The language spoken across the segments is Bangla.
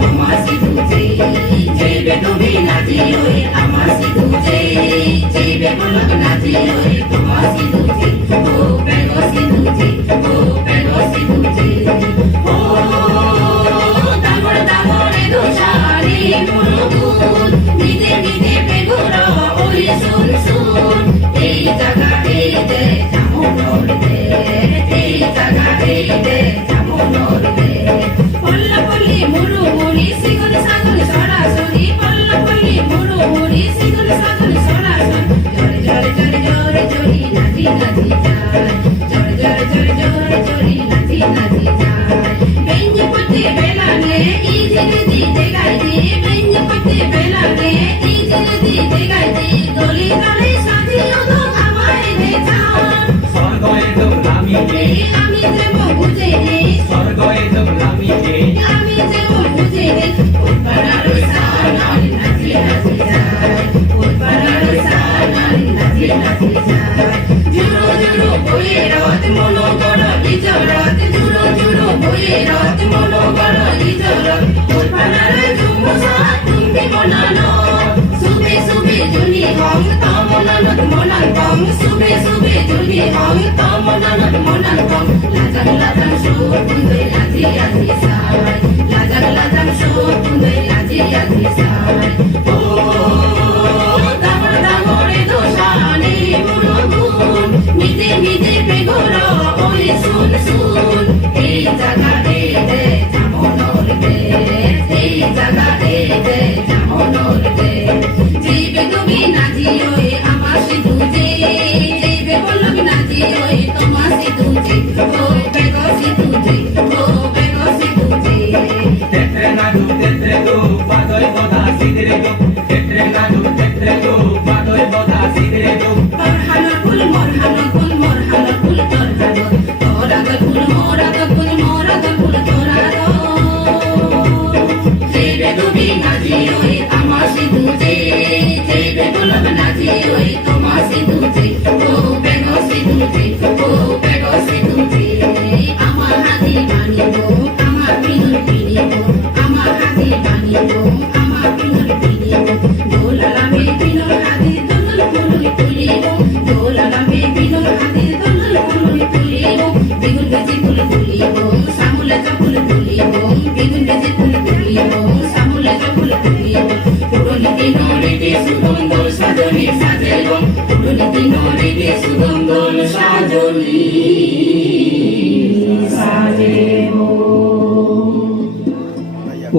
তোমাসি তুঝে যেবে তুমি নাচি ওই আমাসি তুঝে যেবে বলক নাচি ওই তোমাসি তুঝে ও বেগসি তুঝে ও বেগসি তুঝে ও দাগড় দাগড়ে দোষারি মুরুগুন নিজে নিজে বেগুরা ওই শুন শুন এই জায়গা এই দে জামুনর দে এই জায়গা এই দে জামুনর দে পল্লপল্লি মুরুমুরি সিগুন সাগুন সরাসরি পল্লপল্লি মুরুমুরি সিগুন সাগুন সরাসরি জরে জরে জরে জরে জরি নাচি নাচি যায় জরে জরে জরে জরে জরি নাচি নাচি যায় বেঞ্জ পতি বেলানে ইজিনে দিতে গাইতে বেঞ্জ পতি বেলানে ইজিনে দিতে গাইতে দলি দলি সাজিও তো আমায় দে চান স্বর্গয়ে দোলামি রে আমি দেব বুঝে রে স্বর্গয়ে দোলামি রে আমি দেব বুঝে রে উৎপারার সানাল নাচি নাচি যায় উৎপারার সানাল নাচি নাচি যায় জুরো জুরো বয়ে রাত মনো গড় ইজরত জুরো জুরো বয়ে রাত মনো গড় ইজরত উৎপারার জুমসা তুমি মনানো সুবে সুবে জুনি হং তমনানত মনান কম সুবে সুবে জুনি হং তমনানত মনান কম লাজং লাজং সুর কুন্দে লাজি আজি সাই লাজং লাজং সুর কুন্দে লাজি আজি সাই ও দাগড় দাগড়ে দোষানি মুরুগুন নিজে নিজে বেগুরা ওই শুন শুন এই জায়গা এই দে জামুনর দে এই জায়গা এই দে জামুনর দে যেবে তুমি নাচি ওই আমাসি তুঝে যেবে বলক নাচি ওই তোমাসি তুঝে ও বেগসি তুঝে ও বেগসি তুঝে তেত্রে দো পাদয় বদা সিদরে দো তেত্রে দো পাদয় বদা সিদরে দো তরহানো ফুল মরহানো ফুল মরহানো ফুল তরহানো তোরাদ ফুল মোরাদ ফুল মোরাদ ফুল তোরাদ যেবে তুমি নাচি ওই আমাসি তুঝে যেবে বলক নাচি ওই তোমাসি তুঝে ও বেগসি তুঝে ও বেগসি তুঝে আমার হাতে বানিব আমার পিনুর পিনিব আমার হাতে বানিব আমার পিনুর পিনিব দোলালামে পিনুর হাতে দোলল ফুলুল তুলিব দোলালামে পিনুর হাতে দোলল ফুলুল তুলিব বেগুন বেজে ফুল তুলিব সামুলে ফুল তুলিব বেগুন বেজে ফুল তুলিব সামুলে ফুল তুলিব পুরনিতে নরিতে সুগন্ধ সাজনি সাজেব পুরনিতে নরিতে সুগন্ধ সাজনি সাজেব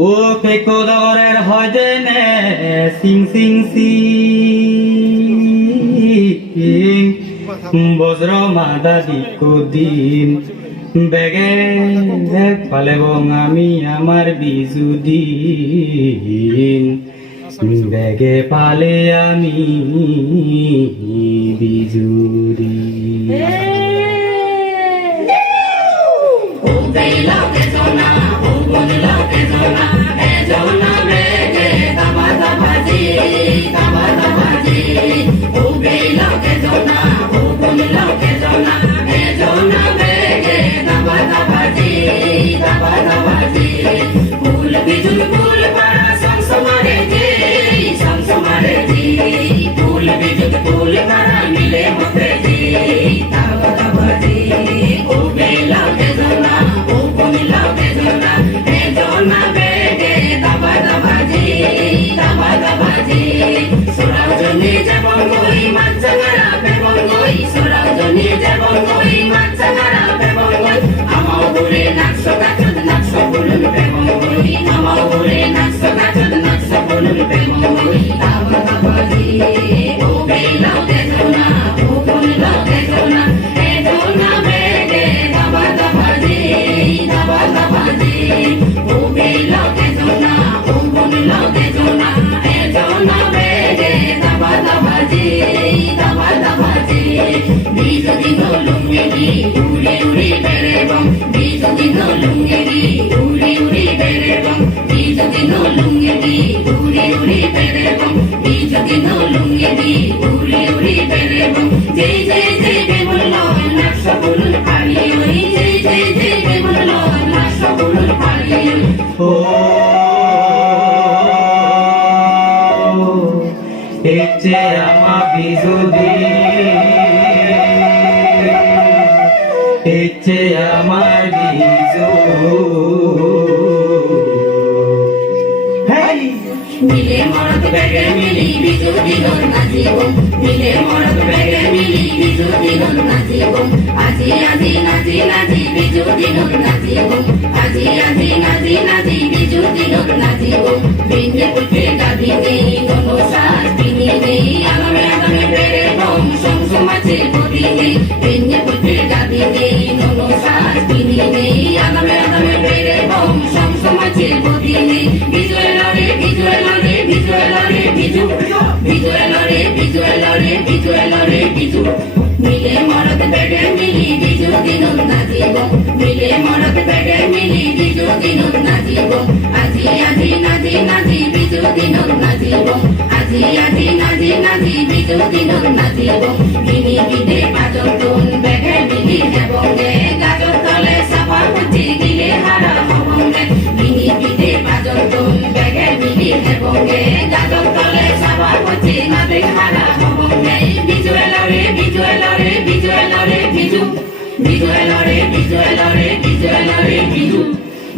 ও পেকোদরের হজনে সিং সিং সিং বজ্র মাদা দিন বেগে পালেবং আমি আমার বিজুদিন বেগে পালে আমি বিজুরি ও বেলা কে জনা ও বনলা কে জনা এ জনা বেগে দাবা দাবা জি দাবা দাবা জি ও বেলা কে জনা ও বনলা কে জনা এ জনা বেগে দাবা দাবা জি দাবা দাবা জি ফুল বিজুল ফুল পাড়া সংসমারে জি সংসমারে জি ফুল বিজুল ফুল পাড়া মিলে মতে জি দাবা দাবা জি ও বেলা কে জনা ও বনলা কে জনা এ জনা বেগে দাবা দাবা জি দাবা দাবা জি সোরাও জনি যেমন গই মাছাগারা বেবন গই সোরাও জনি যেমন গই মাছাগারা বেবন গই আমাও ঘুরে নাকশো গাছদ নাকশো ফুলুন বেবন গই আমাও ঘুরে নাকশো গাছদ নাকশো ফুলুন বেবন গই দাবা দাবা জি ও বেলা কে জনা ও বনলা কে জনা এ জনা বেগে দাবা দাবা জি দাবা দাবা জি ও বেলা কে জনা ও বনলা কে জনা এ জনা বেগে দাবা দাবা জি দাবা দাবা জি বীজ দিন লুঙ্গি উড়ি উড়ি বেরেবম বীজ দিন লুঙ্গি উড়ি উড়ি বেরেবম বীজ দিন লুঙ্গি উড়ি উড়ি বেরেবম বীজ দিন লুঙ্গি উড়ি উড়ি বেরেবম জয় জয় জয় বেবুল নাকশা বুলুল পাড়ি ওই জয় জয় জয় বেবুল নাকশা বুলুল পাড়ি ও ইচ্ছে আমার বিজুদি ইচ্ছে আমার বিজু হেই মিলে মরদ বেগে মিলি বিজু দিনর নাচিব মিলে মরদ বেগে মিলি বিজু দিনর নাচিব আজি আজি নাচি নাচি বিজু দিনর নাচিব আজি আজি নাচি নাচি বিজু দিনর নাচিব বিন্দে পুটে গাবি নেই কোনো শ্বাস কিনি নেই আগামে আগামে বেড়ে বম সমসমাছে গতি নেই বিন্দে পুটে গাবি নেই কোনো শ্বাস কিনি নেই আগামে আগামে বেড়ে বম সমসমাছে গতি নেই বিজু এলরে বিজু এলরে বিজু এলরে বিজু বিজু এলরে বিজু এলরে বিজু এলরে বিজু মিলে মরদ বেগে মিলি বিজু দিনর নাচিব মিলে মরদ বেগে মিলি বিজু দিনর নাচিব আজি আজি নাচি নাচি বিজু দিনর নাচিব আজি আজি নাচি নাচি বিজু দিনর নাচিব মিনি বিদে পাঁচর টুন বেগে মিলি হেবঙ্গে গাজর তলে চাপা পুচি দিলে হারা হবঙ্গে মিনি বিদে পাঁচর টুন বেগে মিলি হেবঙ্গে গাজর তলে চাপা পুচি নাতে হারা হবঙ্গে বিজু এলরে বিজু এলরে বিজু এলরে বিজু বিজু এলরে বিজু এলরে বিজু এলরে বিজু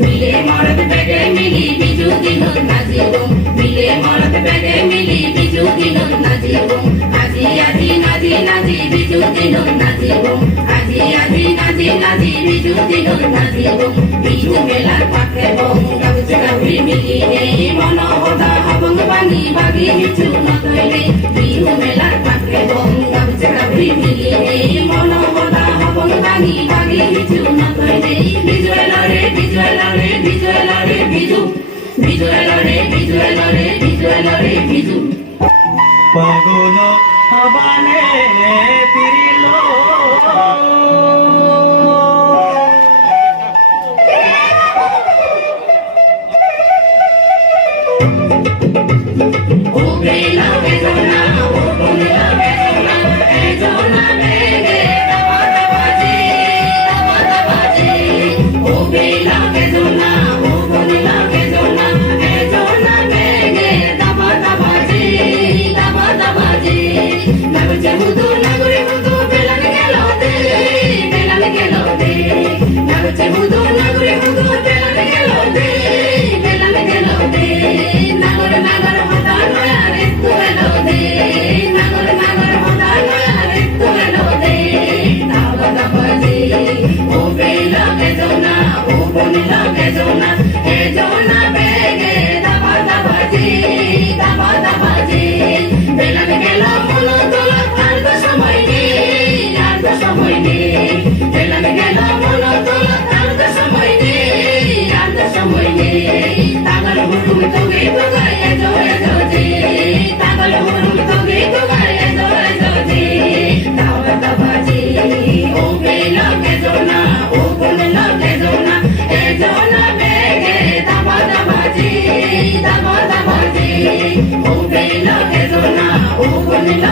মিলে মরদ বেগে মিলি বিজু দিনর নাচিব মিলে মরদ বেগে মিলি বিজু দিনর নাচিব আজি আজি নাচি নাচি বিজু দিনর নাচিব আজি আজি নাচি নাচি বিজু দিনর নাচিব বিজু মেলার পাখে বং গাবুচে গাবি মিলি নেই মন হতা হবং বাঙি বাগি কিছু নতইলে বিজু মেলার পাখে বং গাবুচে গাবি মিলি নেই মন হতা হবং বাঙি বাগি কিছু নতইলে বিজু এলরে বিজু এলরে বিজু এলরে বিজু বিজু এলরে বিজু এলরে বিজু এলরে বিজু পাগল হবানে ফিরিল ও বেলা বেজনা ও বলা বেজনা এ জনা বেগে দাবা দাবাজি ও বেলা বেজনা ও বলা বেজনা এ জনা বেগে দাবা দাবাজি নাগরে মুদু নাগরে মুদু বেলান গেল দে নাগরে মুদু নাগরে মুদু বেলান গেল দে নাগর নাগর হতা নয়া রে তু এলো দে নাগর নাগর হতা নয়া রে তু এলো দে দাবা দাবাজি ও বেলা বেজনা ও বলা বেজনা এ জনা বেগে দাবা দাবাজি বেলান গেল মন তোলা আর তো সময় নেই বেলান গেল মন তোলা আর তো সময় নেই তাগল হুড়ুম তোগে তোগায় এজো দে তাগল হুড়ুম তোগে তোগায় এজো দে দাবা দাবাজি ও বেলা বেজনা ও বলা বেজনা এ জনা বেগে দাবা দাবাজি ও বেলা বেজনা ও বলা